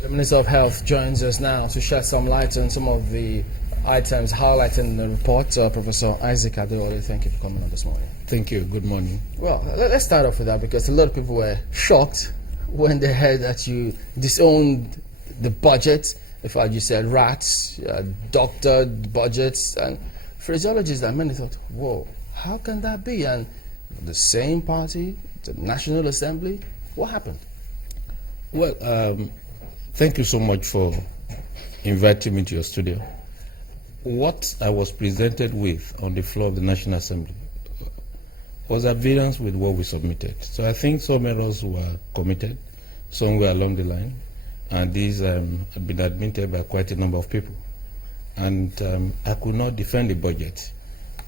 The Minister of Health joins us now to shed some light on some of the items highlighted in the report. Professor Isaac Adeole, thank you for coming on this morning. Thank you. Good morning. Well, let's start off with that because a lot of people were shocked when they heard that you disowned the budget. In fact, you said rats, doctored budgets, and phraseologies that many thought, whoa, how can that be? And the same party, the National Assembly, what happened? Well, thank you so much for inviting me to your studio. What I was presented with on the floor of the National Assembly was at variance with what we submitted. So I think some errors were committed somewhere along the line, and these have been admitted by quite a number of people. And I could not defend a budget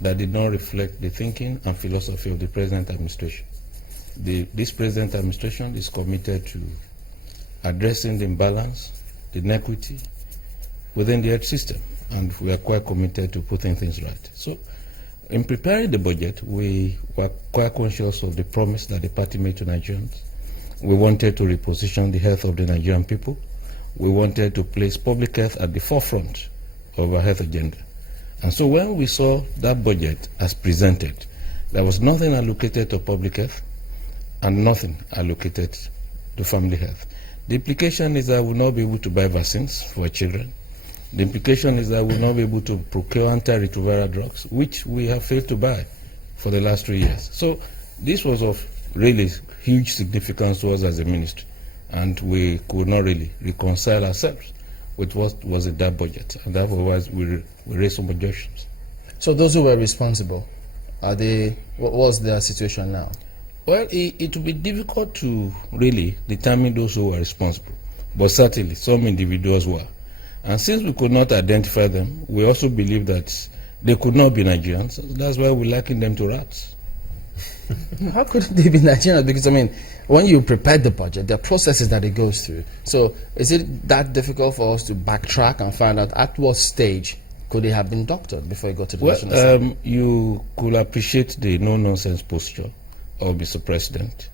that did not reflect the thinking and philosophy of the present administration. This present administration is committed to addressing the imbalance, the inequity within the health system, and we are quite committed to putting things right. So in preparing the budget, we were quite conscious of the promise that the party made to Nigerians. We wanted to reposition the health of the Nigerian people. We wanted to place public health at the forefront of our health agenda. And so when we saw that budget as presented, there was nothing allocated to public health and nothing allocated to family health. The implication is that we will not be able to buy vaccines for children. The implication is that we will not be able to procure antiretroviral drugs, which we have failed to buy for the last 3 years. So this was of really huge significance to us as a ministry, and we could not really reconcile ourselves with what was in that budget, and therefore we raised some objections. So those who were responsible, what was their situation now? Well, it will be difficult to really determine those who were responsible, but certainly some individuals were. And since we could not identify them, we also believe that they could not be Nigerians. That's why we liken them to rats. How could they be Nigerians? Because, I mean, when you prepare the budget, there are processes that it goes through. So is it that difficult for us to backtrack and find out at what stage could it have been doctored before it got to the National Assembly? You could appreciate the no-nonsense posture of Mr. President.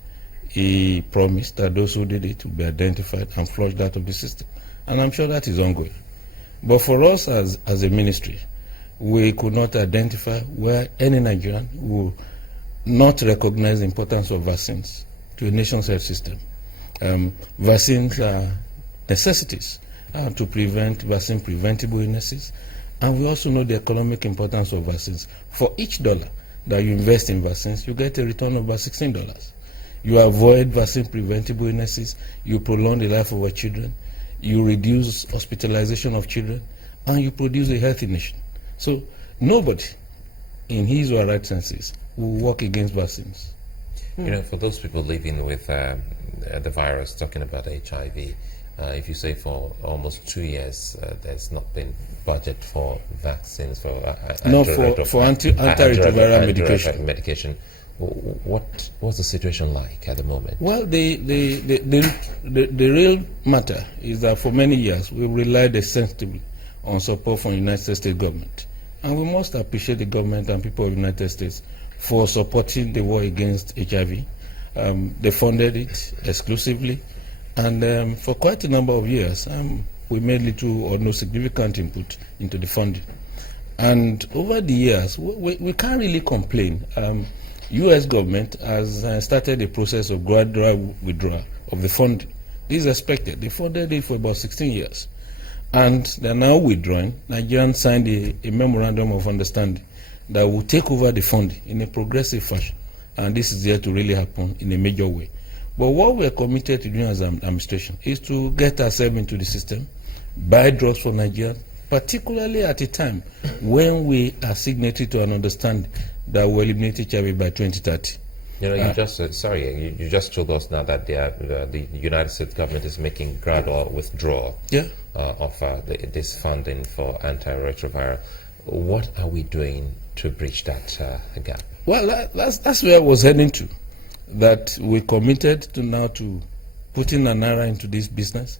He promised that those who did it would be identified and flushed out of the system. And I'm sure that is ongoing. But for us as a ministry, we could not identify where any Nigerian will not recognize the importance of vaccines to a nation's health system. Vaccines are necessities to prevent vaccine-preventable illnesses. And we also know the economic importance of vaccines. For each dollar that you invest in vaccines, you get a return of about $16. You avoid vaccine-preventable illnesses, you prolong the life of our children, you reduce hospitalization of children, and you produce a healthy nation. So nobody in his or her right senses will work against vaccines. You know, for those people living with the virus, talking about HIV, if you say for almost 2 years there's not been budget for vaccines, for antiretroviral medication, what's the situation like at the moment? Well, the real matter is that for many years we relied extensively on support from the United States government. And we must appreciate the government and people of the United States for supporting the war against HIV. They funded it exclusively. And for quite a number of years, we made little or no significant input into the funding. And over the years, we can't really complain. U.S. government has started a process of gradual withdrawal of the funding. This is expected. They funded it for about 16 years. And they're now withdrawing. Nigerians signed a memorandum of understanding that will take over the funding in a progressive fashion. And this is there to really happen in a major way. But what we're committed to doing as an administration is to get ourselves into the system, buy drugs for Nigeria, particularly at a time when we are signatory to an understanding that will eliminate HIV by 2030. You know, you just you just told us now that the United States government is making gradual withdrawal of this funding for antiretroviral. What are we doing to bridge that gap? Well, that's where I was heading to. That we committed to now to putting an naira into this business,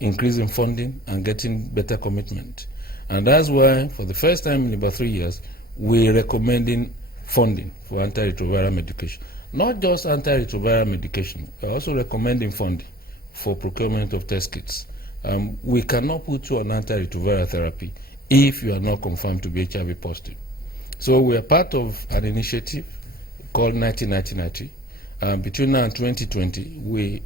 increasing funding and getting better commitment. And that's why, for the first time in about 3 years, we're recommending funding for antiretroviral medication. Not just antiretroviral medication, we're also recommending funding for procurement of test kits. We cannot put you on antiretroviral therapy if you are not confirmed to be HIV positive. So we are part of an initiative called 90-90-90. Between now and 2020, we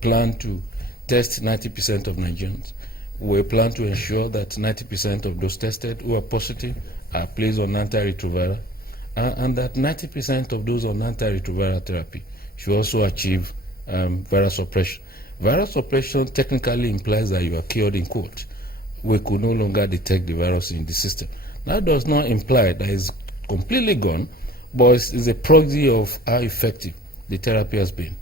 plan to test 90% of Nigerians. We plan to ensure that 90% of those tested who are positive are placed on antiretroviral, and that 90% of those on antiretroviral therapy should also achieve viral suppression. Viral suppression technically implies that you are cured in court. We could no longer detect the virus in the system. That does not imply that it's completely gone, but it's a proxy of how effective the therapy has been.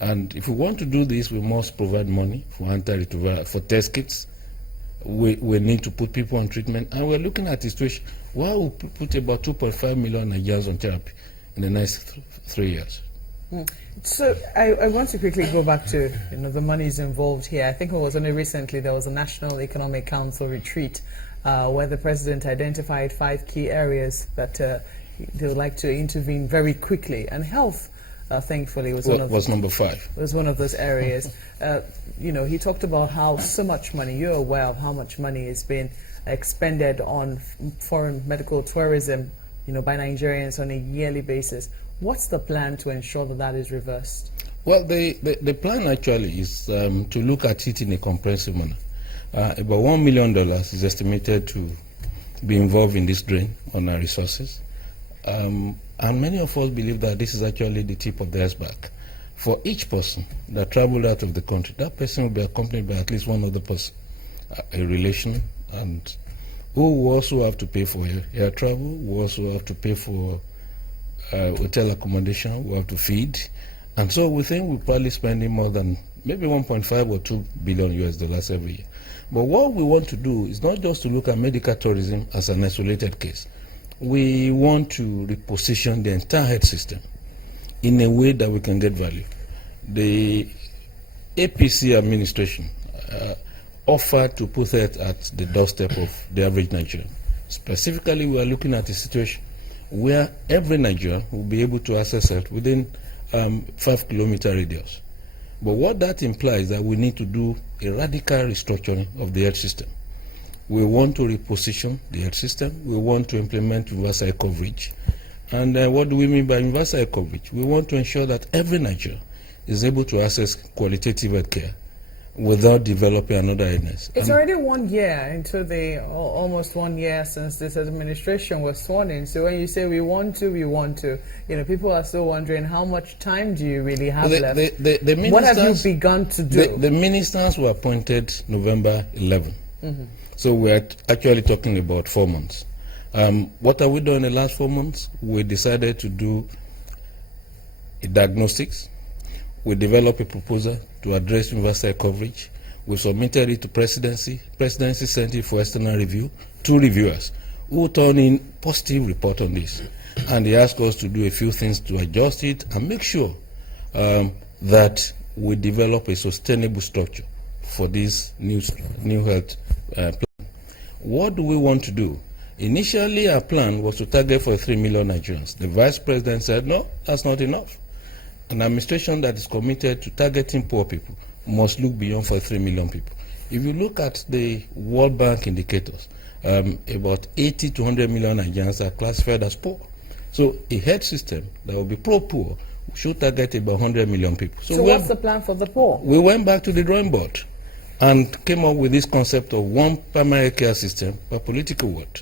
And if we want to do this, we must provide money for antiretroviral, for test kits. We need to put people on treatment, and we're looking at a situation where we'll put about 2.5 million Nigerians on therapy in the next 3 years. So I want to quickly go back to the monies involved here. I think it was only recently there was a National Economic Council retreat where the president identified 5 key areas that they would like to intervene very quickly, and health, thankfully, was number 5. Was one of those areas. He talked about how so much money. You're aware of how much money is being expended on foreign medical tourism, by Nigerians on a yearly basis. What's the plan to ensure that that is reversed? Well, the plan actually is to look at it in a comprehensive manner. About $1 million is estimated to be involved in this drain on our resources. And many of us believe that this is actually the tip of the iceberg. For each person that traveled out of the country, that person will be accompanied by at least one other person, a relation, and who will also have to pay for air travel, who also have to pay for hotel accommodation, we have to feed. And so we think we're probably spending more than maybe 1.5 or 2 billion US dollars every year. But what we want to do is not just to look at medical tourism as an isolated case. We want to reposition the entire health system in a way that we can get value. The APC administration offered to put it at the doorstep of the average Nigerian. Specifically, we are looking at a situation where every Nigerian will be able to access health within 5-kilometer radius. But what that implies is that we need to do a radical restructuring of the health system. We want to reposition the health system. We want to implement universal coverage. And what do we mean by universal coverage? We want to ensure that every Nigerian is able to access qualitative health care without developing another illness. It's already 1 year into almost 1 year since this administration was sworn in. So when you say we want to, people are still wondering how much time do you really have left? What have you begun to do? The ministers were appointed November 11. So we're actually talking about 4 months. What have we done in the last 4 months? We decided to do a diagnostics. We developed a proposal to address universal coverage. We submitted it to presidency. Presidency sent it for external review. 2 reviewers who turned in positive report on this. And they asked us to do a few things to adjust it and make sure that we develop a sustainable structure for this new health plan. What do we want to do? Initially, our plan was to target for 3 million Nigerians. The vice president said, no, that's not enough. An administration that is committed to targeting poor people must look beyond for 3 million people. If you look at the World Bank indicators, about 80 to 100 million Nigerians are classified as poor. So a health system that will be pro-poor should target about 100 million people. So what's the plan for the poor? We went back to the drawing board and came up with this concept of one primary care system per political ward.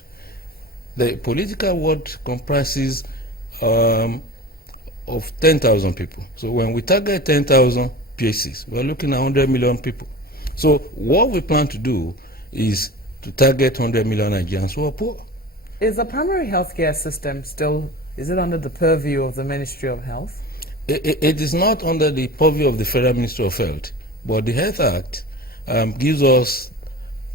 The political ward comprises of 10,000 people. So when we target 10,000 PHCs, we're looking at 100 million people. So what we plan to do is to target 100 million Nigerians who are poor. Is the primary healthcare system still, is it under the purview of the Ministry of Health? It is not under the purview of the Federal Ministry of Health, but the Health Act gives us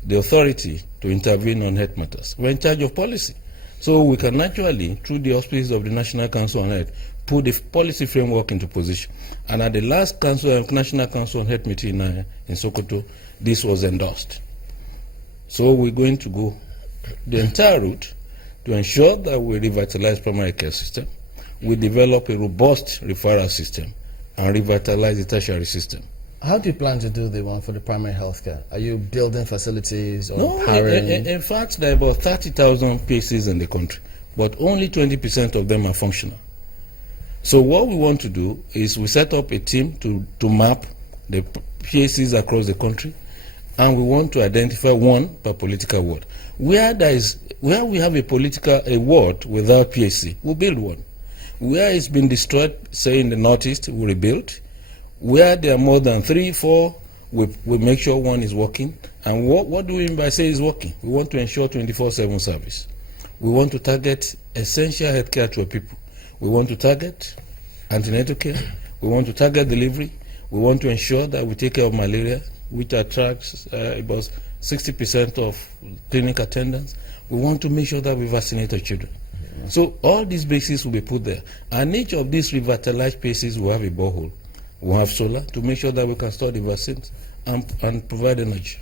the authority to intervene on health matters. We're in charge of policy. So we can naturally, through the auspices of the National Council on Health, put the policy framework into position. And at the last National Council on Health meeting in Sokoto, this was endorsed. So we're going to go the entire route to ensure that we revitalize primary care system, we develop a robust referral system, and revitalize the tertiary system. How do you plan to do the one for the primary health care? Are you building facilities or No, hiring? in fact, there are about 30,000 PACs in the country, but only 20% of them are functional. So what we want to do is we set up a team to map the PACs across the country, and we want to identify one per political ward. Where we have a ward without PAC, we'll build one. Where it's been destroyed, say in the northeast, we rebuild. Where there are more than 3, 4, we make sure one is working. And what do we mean by say is working? We want to ensure 24/7 service. We want to target essential healthcare to our people. We want to target antenatal care. We want to target delivery. We want to ensure that we take care of malaria, which attracts about 60% of clinic attendance. We want to make sure that we vaccinate our children. So all these bases will be put there. And each of these revitalized places will have a borehole. We'll have solar to make sure that we can store the vaccines and provide energy.